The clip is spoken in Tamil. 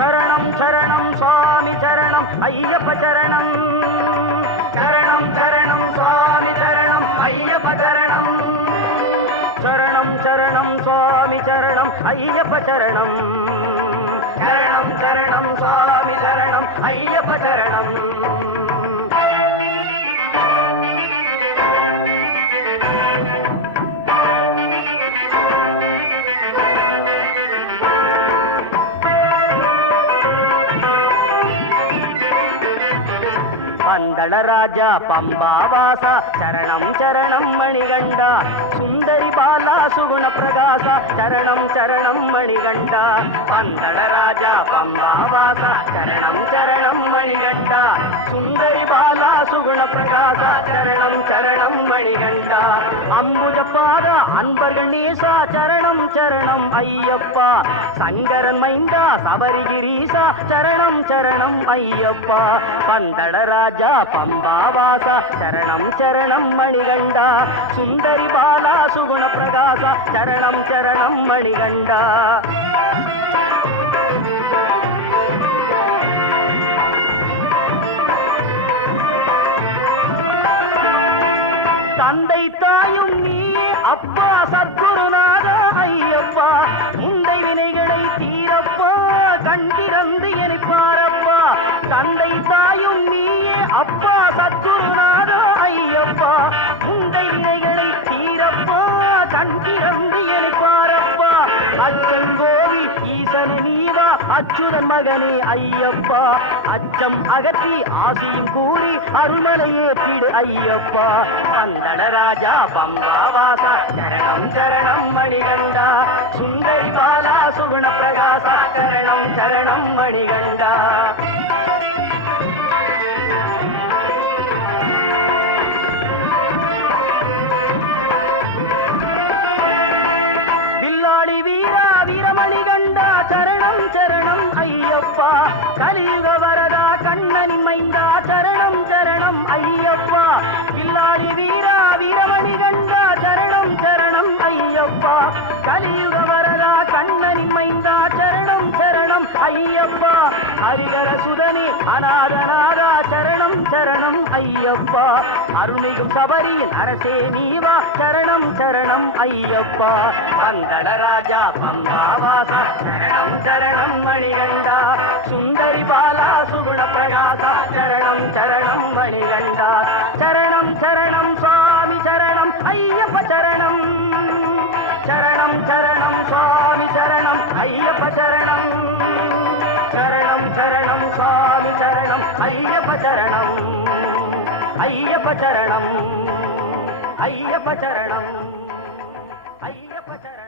சரணம் சரணம் சுவாமி சரணம் ஐயப்ப சரணம் சரணம் சரணம் சுவாமி சரணம் ஐயப்ப சரணம் சரணம் சரணம் சுவாமி சரணம் ஐயப்ப சரணம் சரணம் சரணம் சுவாமி சரணம் ஐயப்ப சரணம் பந்தளராஜா பம்பாவாசா சரணம் சரணம் மணிகண்டா சுந்தரி பாலா சுகுண பிரகாசா சரணம் சரணம் மணிகண்டா பந்தளராஜா பம்பாவாசா சரணம் சரணம் மணிகண்டா சுந்தரி பாலா சுகுண பிரகாசா சரணம் சரணம் மணிகண்டா அம்புஜபாதா அன்பர்கள் நேசா சரணம் சரணம் ஐயப்பா சங்கரன் மைந்தா சபரிகிரீசா சரணம் சரணம் ஐயப்பா பந்தளராஜா பம்பாவாசா சரணம் சரணம் மணிகண்டா சுந்தரி பாலா சுகுண பிரகாசா சரணம் சரணம் மணிகண்டா தந்தை தாயும் நீயே அப்பா சத்குருநாதா ஐயப்பா முந்தை வினைகளை தீரப்பா கண்டிரந்து எனப்பாரப்பா தந்தை தாயும் நீயே அப்பா சத்குருநாதா ஐயப்பா முந்தை வினைகளை தீரப்பா கண்டிரந்து எனப்பாரப்பா அச்சங்கோவி ஈசன் நீவா அச்சுதன் மகனே ஐயப்பா அச்சம் அகற்றி ஆசியும் கூறி அருள்மலையே பிடு ஐயப்பா பந்தளராஜா பம்பாவாசா சரணம் சரணம் மணிகண்டா சுந்தரி பாலா சுகுண பிரகாசா சரணம் சரணம் மணிகண்டா வில்லாளி வீரா வீரமணிகண்டா சரணம் சரணம் ஐயப்பா கலியுக வரதா கண்ணனி மைந்தா சரணம் சரணம் ஐயப்பா வில்லாளி வீரா வீரமணிகண்டா சரணம் சரணம் ஐயப்பா கலியுக வரதா கண்ணனி மைந்தா சரணம் சரணம் ஐயப்பா ஹரிகர சுதனி அநாதநாதா சரணம் சரணம் ஐயப்பா அருள்மிகும் சபரியின் அரசே நீவா சரணம் சரணம் ஐயப்பா பந்தளராஜா பம்பாவாசா சரணம் சரணம் மணிகண்டா சுந்தரி பாலா சுகுண பிரகாசா சரணம் சரணம் மணிகண்டா சரணம் சரணம் சுவாமி சரணம் ஐயப்ப சரணம் சரணம் சரணம் சுவாமி சரணம் ஐயப்ப சரணம் சரணம் சரணம் சுவாமி சரணம் ஐயப்ப சரணம் ஐயப்ப சரணம் ஐயப்ப சரணம் ஐயப்ப சரணம்